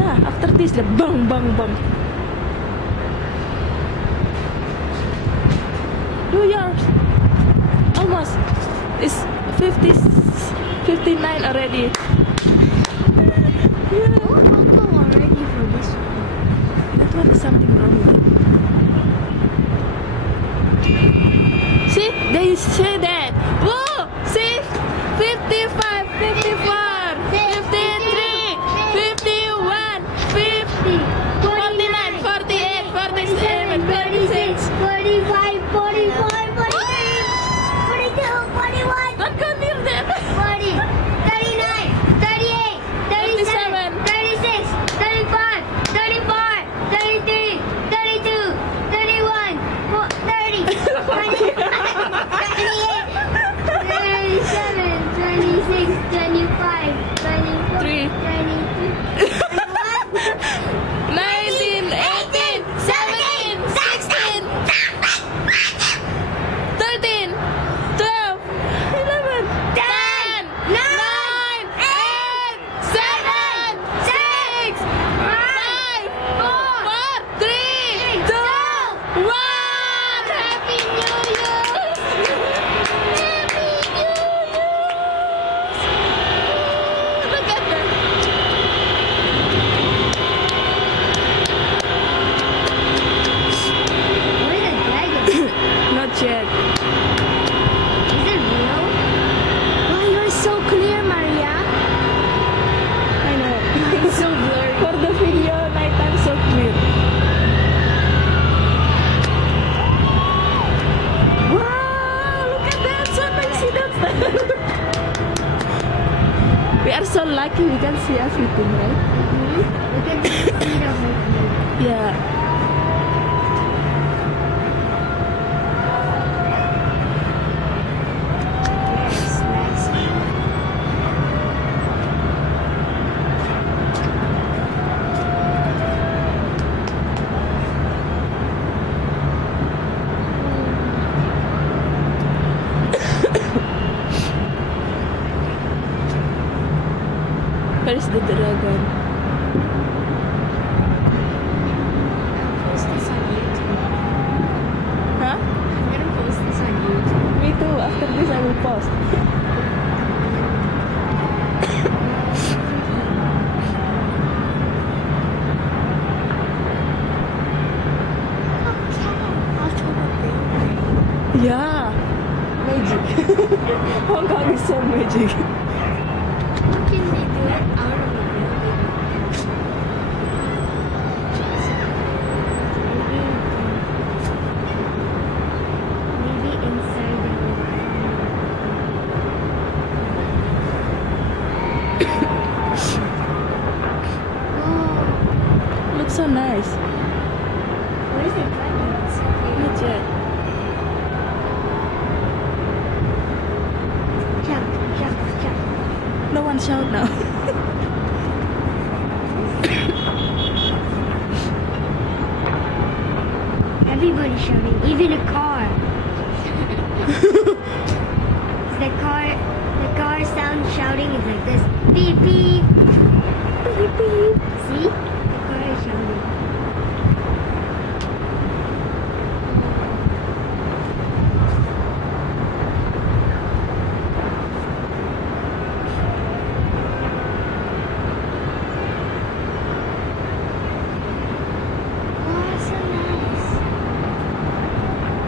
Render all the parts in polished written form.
Yeah, after this, the bang, bang, bang. Do yours. Almost. It's 50, 59 already. Yeah. Coco already for this one. That one is something wrong with it. See, they say that. Whoa! See? 55, 54, 53, 51, 50, 49, 48, 47, 46, 45, 45, 43, 42, 41, don't go near them. 40, 39, 38, 37, 36, 35, 34, 33, 32, 31, 30, 28, 37, 26, 25, 24, 3, 22, 19, 18, 17, 16, 13, 12, 11, 10, 9, 8, 7, 6, 5, 4, 3, 2, 1. Happy New Year! Happy New Year! Look at that. Where's the dragon? Not yet. Is it real? Wow, you're so clear, Maria. I know. It's so blurry. For the video, nighttime so clear. Wow! Look at that! So nice! That's we are so lucky we can see everything, right? Look at the speed of my feet. Yeah. Yes, last Where is the dragon? post this on YouTube. Huh? I'm gonna post this on YouTube. Me too. After this, I will post. Yeah. Magic. Hong Kong is so magic. How can they do it out of a building? Maybe inside the Oh, Looks so nice. what is it funny? It's so Not cute. yet. Jump, jump, jump. No one shout now. Everybody's shouting, even a car. The car sound shouting is like this. Beep beep. Beep beep. See? The car is shouting. Oh, so nice.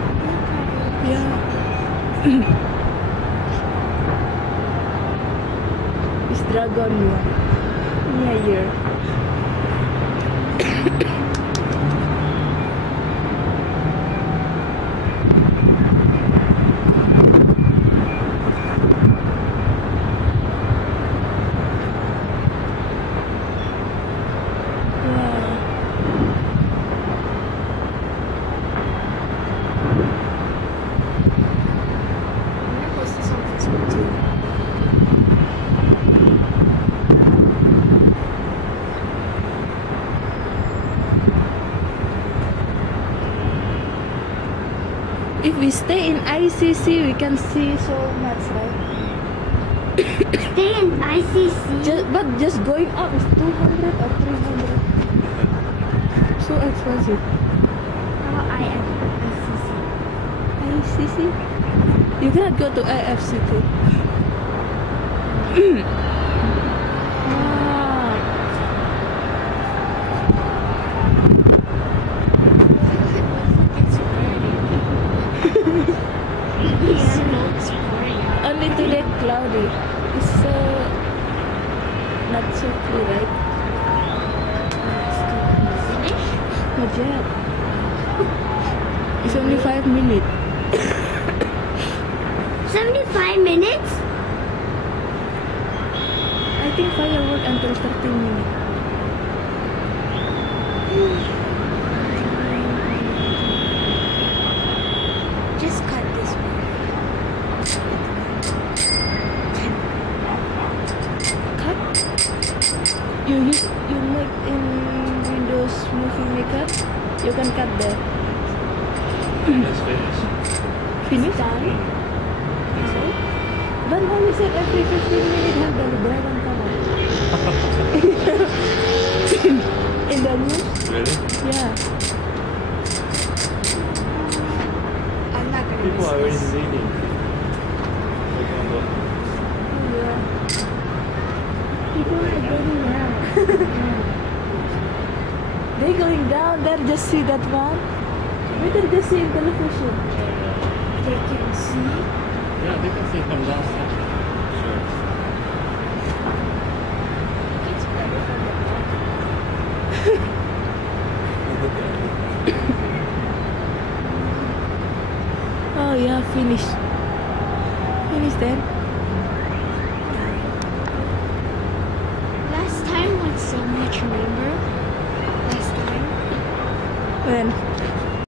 Look at it. Yeah. It's dragon one. Yeah, here. I'm gonna post this on Facebook too. If we stay in ICC, we can see so much, right? Stay in ICC. But just going up is 200 or 300 expensive. Oh, I am ICC? You cannot go to IFCT. Ah. Only today cloudy. It's so not so clear, right? Not yet. It's only 5 minutes. 75 minutes? I think firework until 13 minutes. Just cut this one. Cut? You make in Windows Movie Maker. You can cut there. It's finished. Finish? Done. But mommy said every 15 minutes have the dragon color. In the news? Really? Yeah. I'm not gonna People miss are already this. leaving. Yeah. People are going down. They going down there, just see that one. We can just see in television. They can see. Yeah, they can see from downstairs. Sure. It's better from the back. Oh yeah, finish. Finish then. Last time was so much, remember? Last time? When?